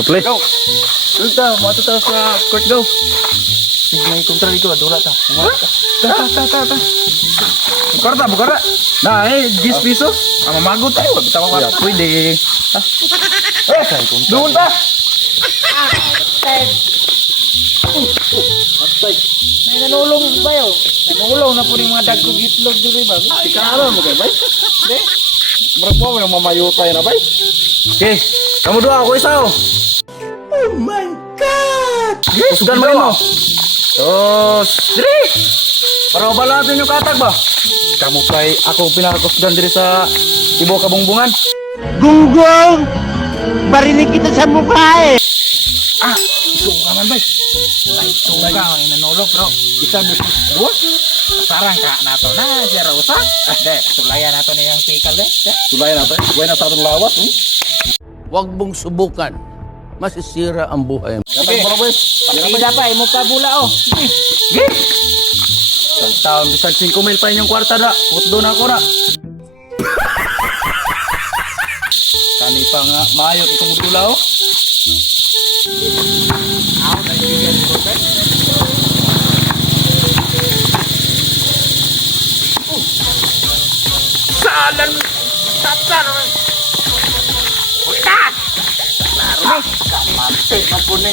Play. Go. Tulta, mato ta sa court go. May kontra dito, adura ta. Ta. Bukara ta, bukara. Nah, 10 pesos. Mamago tayo, bitaw ka. Yeah, pwede. Doon ta. Patay. May nanulong ba yun? Nanulong na po yung mga dagkog itlog dito ba? Ikaw mo kay bay? Hindi. Murag po may mamayutay na bay. Okay, kamu dua ako isa oh. Oh my God! Usgan mo mo. Tos, diri. Para balatin yung katag ba? Kamu kay ako pinakusgan diri sa Ibo Kabungbungan. Gunggong! Barinig kita sa mukha eh! Ah, ito ka man bay. Tunga ka, may nanulong bro. Isa beses dua. Sarang ka nato na, siya Rosa. De, sulayan nato niyang sikal de. Sulay natin. Buhay na sa atong lawas. Huwag mong subukan. Masisira ang buhay mo. Okay. Partida pa, imo pa bula oh. Sige. Isang taon, bisag 5 mil pa inyong kwarta na. Utdo na ako na. Kani pa nga, maayot itong dula oh. Salan! Tatsan! Uy, tas! Klaro na! Kamante na po na